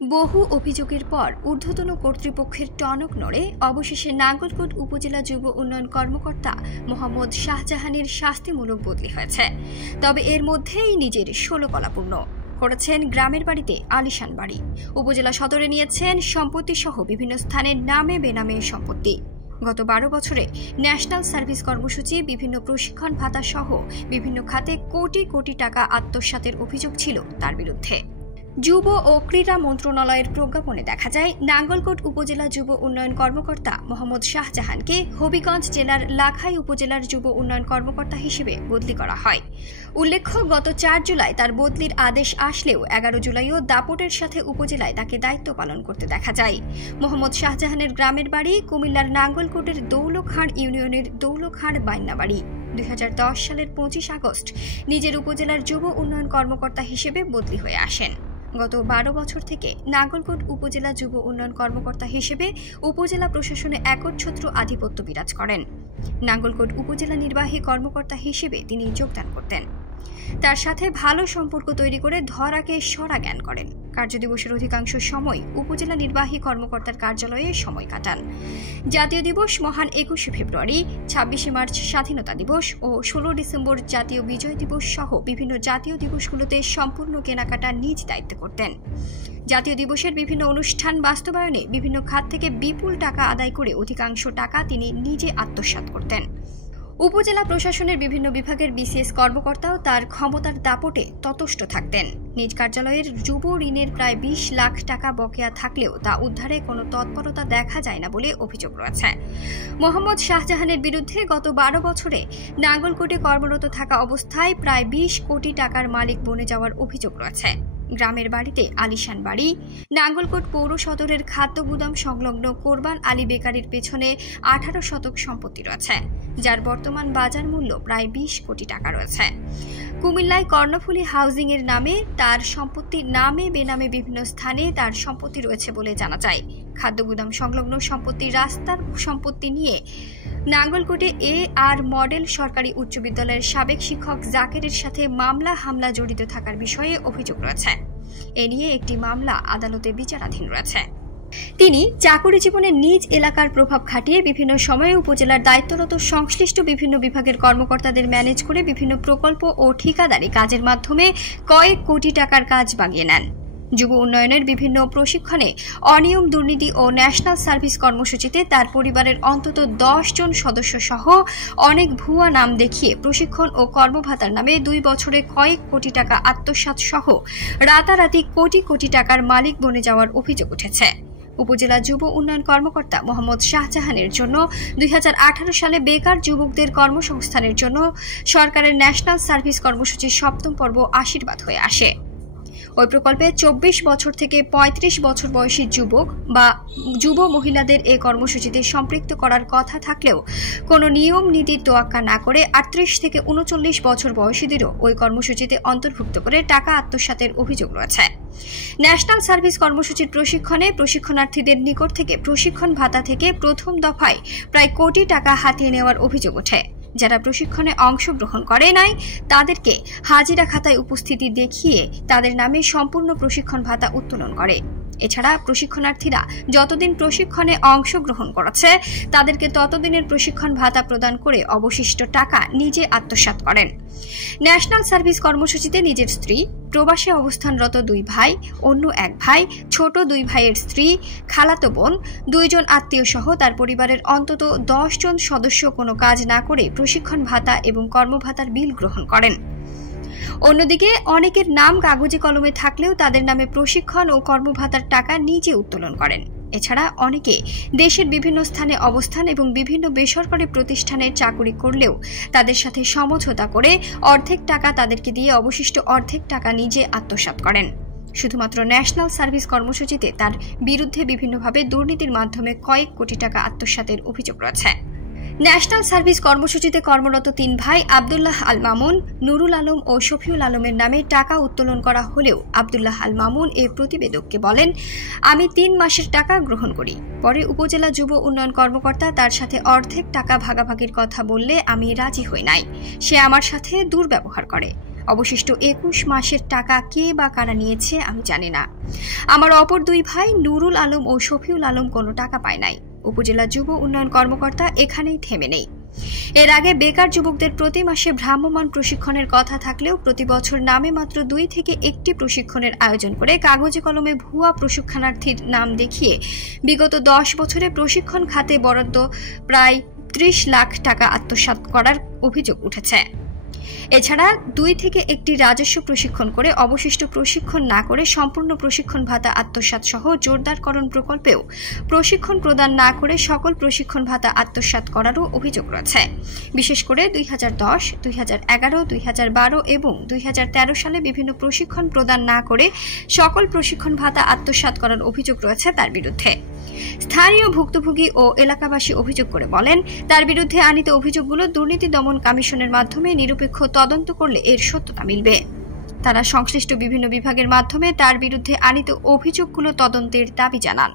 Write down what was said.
বহু অভিযোগের পর ঊর্ধ্বতন কর্তৃপক্ষের টনক নড়ে অবশেষে নাঙ্গলকোট উপজেলা যুব উন্নয়ন কর্মকর্তা মোহাম্মদ শাহজাহানের শাস্তিমূলক বদলি হয়েছে। তবে এর মধ্যেই নিজের ষোলকলাপূর্ণ করেছেন গ্রামের বাড়িতে আলিশান বাড়ি। উপজেলা সদরে নিয়েছেন সম্পত্তি সহ বিভিন্ন স্থানের নামে বেনামে সম্পত্তি। গত 12 বছরে ন্যাশনাল সার্ভিস কর্মসূচি, বিভিন্ন প্রশিক্ষণ ভাতা সহ বিভিন্ন খাতে কোটি কোটি টাকা আত্মসাতের অভিযোগ ছিল তার বিরুদ্ধে। যুব ও ক্রীড়া মন্ত্রণালয়ের প্রজ্ঞাপনে দেখা যায়, নাঙ্গলকোট উপজেলা যুব উন্নয়ন কর্মকর্তা মোহাম্মদ শাহজাহানকে হবিগঞ্জ জেলার লাখাই উপজেলার যুব উন্নয়ন কর্মকর্তা হিসেবে বদলি করা হয়। উল্লেখ্য, গত 4 জুলাই তার বদলির আদেশ আসলেও 11 জুলাইও দাপটের সাথে উপজেলায় তাকে দায়িত্ব পালন করতে দেখা যায়। মোহাম্মদ শাহজাহানের গ্রামের বাড়ি কুমিল্লার নাঙ্গলকোটের দৌলখাঁড় ইউনিয়নের দৌলখাঁড় বাইন্নাবাড়ি। 2010 সালের 25 আগস্ট নিজের উপজেলার যুব উন্নয়ন কর্মকর্তা হিসেবে বদলি হয়ে আসেন। গত 12 বছর থেকে নাঙ্গলকোট উপজেলা যুব উন্নয়ন কর্মকর্তা হিসেবে উপজেলা প্রশাসনে একচ্ছত্র আধিপত্য বিরাজ করেন। নাঙ্গলকোট উপজেলা নির্বাহী কর্মকর্তা হিসেবে তিনি যোগদান করতেন। তার সাথে ভালো সম্পর্ক তৈরি করে ধরাকে সরা জ্ঞান করেন। কার্যদিবসের অধিকাংশ সময় উপজেলা নির্বাহী কর্মকর্তার কার্যালয়ে সময় কাটান। জাতীয় দিবস মহান 21শে ফেব্রুয়ারি, 26শে মার্চ স্বাধীনতা দিবস ও 16 ডিসেম্বর জাতীয় বিজয় দিবস সহ বিভিন্ন জাতীয় দিবসগুলোতে সম্পূর্ণ কেনাকাটা নিজ দায়িত্বে করতেন। জাতীয় দিবসের বিভিন্ন অনুষ্ঠান বাস্তবায়নে বিভিন্ন খাত থেকে বিপুল টাকা আদায় করে অধিকাংশ টাকা তিনি নিজে আত্মসাৎ করতেন। উপজেলা প্রশাসনের বিভিন্ন বিভাগের বিসিএস কর্মকর্তাও তার ক্ষমতার দাপটে ততষ্ট থাকতেন। নিজ কার্যালয়ের যুব ঋণের প্রায় 20 লাখ টাকা বকেয়া থাকলেও তা উদ্ধারে কোনো তৎপরতা দেখা যায় না বলে অভিযোগ রয়েছে। মোহাম্মদ শাহজাহানের বিরুদ্ধে গত 12 বছরে নাঙ্গলকোটে কর্মরত থাকা অবস্থায় প্রায় 20 কোটি টাকার মালিক বনে যাওয়ার অভিযোগ রয়েছে। গ্রামের বাড়িতে আলিশান বাড়ি, নাঙ্গলকোট পৌর সদরের খাদ্য গুদাম সংলগ্ন কোরবান আলী বেকারির পেছনে 18 শতক সম্পত্তি রয়েছে, যার বর্তমান বাজার মূল্য প্রায় 20 কোটি টাকা রয়েছে। কুমিল্লায় কর্ণফুলী হাউজিং এর নামে তার সম্পত্তি, নামে বেনামে বিভিন্ন স্থানে তার সম্পত্তি রয়েছে বলে জানা যায়। খাদ্য গুদাম সংলগ্ন সম্পত্তি, রাস্তার সম্পত্তি নিয়ে নাঙ্গলকোটে আর মডেল সরকারি উচ্চ বিদ্যালয়ের সাবেক শিক্ষক জাকেরের সাথে মামলা হামলা জড়িত থাকার বিষয়ে অভিযোগ রয়েছে। এ নিয়ে একটি মামলা আদালতে বিচারাধীন রয়েছে। তিনি চাকুরি জীবনে নিজ এলাকার প্রভাব খাটিয়ে বিভিন্ন সময়ে উপজেলার দায়িত্বরত সংশ্লিষ্ট বিভিন্ন বিভাগের কর্মকর্তাদের ম্যানেজ করে বিভিন্ন প্রকল্প ও ঠিকাদারি কাজের মাধ্যমে কয়েক কোটি টাকার কাজ বাগিয়ে নেন। যুব উন্নয়নের বিভিন্ন প্রশিক্ষণে অনিয়ম, দুর্নীতি ও ন্যাশনাল সার্ভিস কর্মসূচিতে তার পরিবারের অন্তত 10 জন সদস্য সহ অনেক ভুয়া নাম দেখিয়ে প্রশিক্ষণ ও কর্মভাতার নামে 2 বছরে কয়েক কোটি টাকা আত্মসাৎ সহ রাতারাতি কোটি কোটি টাকার মালিক বনে যাওয়ার অভিযোগ উঠেছে। উপজেলা যুব উন্নয়ন কর্মকর্তা মোহাম্মদ শাহজাহানের জন্য 2018 সালে বেকার যুবকদের কর্মসংস্থানের জন্য সরকারের ন্যাশনাল সার্ভিস কর্মসূচির 7ম পর্ব আশীর্বাদ হয়ে আসে। ওই প্রকল্পে 24 বছর থেকে 35 বছর বয়সী যুবক বা যুব মহিলাদের এই কর্মসূচিতে সম্পৃক্ত করার কথা থাকলেও কোনো নিয়ম নীতির তোয়াক্কা না করে 38 থেকে 39 বছর বয়সীদেরও ওই কর্মসূচিতে অন্তর্ভুক্ত করে টাকা আত্মসাতের অভিযোগ রয়েছে। ন্যাশনাল সার্ভিস কর্মসূচির প্রশিক্ষণে প্রশিক্ষণার্থীদের নিকট থেকে প্রশিক্ষণ ভাতা থেকে প্রথম দফায় প্রায় কোটি টাকা হাতিয়ে নেওয়ার অভিযোগ ওঠে। যারা প্রশিক্ষণে অংশগ্রহণ করে নাই তাদেরকে হাজিরা খাতায় উপস্থিতি দেখিয়ে তাদের নামে সম্পূর্ণ প্রশিক্ষণ ভাতা উত্তোলন করে। এছাড়া প্রশিক্ষণার্থীরা যতদিন প্রশিক্ষণে অংশগ্রহণ করেছে তাদেরকে ততদিনের প্রশিক্ষণ ভাতা প্রদান করে অবশিষ্ট টাকা নিজে আত্মসাৎ করেন। ন্যাশনাল সার্ভিস কর্মসূচিতে নিজের স্ত্রী, প্রবাসে অবস্থানরত 2 ভাই, অন্য 1 ভাই, ছোট 2 ভাইয়ের স্ত্রী, খালাতো বোন, 2 জন আত্মীয় সহ তার পরিবারের অন্তত 10 জন সদস্য কোনো কাজ না করে প্রশিক্ষণ ভাতা এবং কর্মভাতার বিল গ্রহণ করেন। অন্যদিকে অনেকের নাম কাগজে কলমে থাকলেও তাদের নামে প্রশিক্ষণ ও কর্মভাতার টাকা নিজে উত্তোলন করেন। এছাড়া অনেকে দেশের বিভিন্ন স্থানে অবস্থান এবং বিভিন্ন বেসরকারি প্রতিষ্ঠানে চাকুরি করলেও তাদের সাথে সমঝোতা করে অর্ধেক টাকা তাদেরকে দিয়ে অবশিষ্ট অর্ধেক টাকা নিজে আত্মসাৎ করেন। শুধুমাত্র ন্যাশনাল সার্ভিস কর্মসূচিতে তার বিরুদ্ধে বিভিন্নভাবে দুর্নীতির মাধ্যমে কয়েক কোটি টাকা আত্মসাতের অভিযোগ রয়েছে। ন্যাশনাল সার্ভিস কর্মসূচিতে কর্মরত 3 ভাই আব্দুল্লাহ আল মামুন, নুরুল আলম ও শফিউল আলমের নামে টাকা উত্তোলন করা হলেও আব্দুল্লাহ আল মামুন এ প্রতিবেদককে বলেন, আমি 3 মাসের টাকা গ্রহণ করি। পরে উপজেলা যুব উন্নয়ন কর্মকর্তা তার সাথে অর্ধেক টাকা ভাগাভাগির কথা বললে আমি রাজি হই নাই। সে আমার সাথে দুর্ব্যবহার করে। অবশিষ্ট 21 মাসের টাকা কে বা কারা নিয়েছে আমি জানি না। আমার অপর দুই ভাই নুরুল আলম ও শফিউল আলম কোনো টাকা পায় নাই। উপজেলা যুব উন্নয়ন কর্মকর্তা এখানেই থেমে নেই। এর আগে বেকার যুবকদের প্রতি মাসে ভ্রাম্যমাণ প্রশিক্ষণের কথা থাকলেও প্রতি বছর নামে মাত্র 2 থেকে 1টি প্রশিক্ষণের আয়োজন করে কাগজে কলমে ভুয়া প্রশিক্ষণার্থীর নাম দেখিয়ে বিগত 10 বছরে প্রশিক্ষণ খাতে বরাদ্দ প্রায় 30 লাখ টাকা আত্মসাৎ করার অভিযোগ উঠেছে। এছাড়া 2 থেকে 1টি রাজস্ব প্রশিক্ষণ করে অবশিষ্ট প্রশিক্ষণ না করে সম্পূর্ণ প্রশিক্ষণ ভাতা আত্মসাৎ সহ জোরদারকরণ প্রকল্পেও প্রশিক্ষণ প্রদান না করে সকল প্রশিক্ষণ ভাতা আত্মসাৎ করারও অভিযোগ রয়েছে। বিশেষ করে 2010, 2011, 2012 এবং 2013 সালে বিভিন্ন প্রশিক্ষণ প্রদান না করে সকল প্রশিক্ষণ ভাতা আত্মসাৎ করার অভিযোগ রয়েছে তার বিরুদ্ধে। স্থানীয় ভুক্তভোগী ও এলাকাবাসী অভিযোগ করে বলেন, তার বিরুদ্ধে আনিত অভিযোগগুলো দুর্নীতি দমন কমিশনের মাধ্যমে নিরপেক্ষ তদন্ত করলে এর সত্যতা মিলবে। তারা সংশ্লিষ্ট বিভিন্ন বিভাগের মাধ্যমে তার বিরুদ্ধে আনিত অভিযোগগুলো তদন্তের দাবি জানান।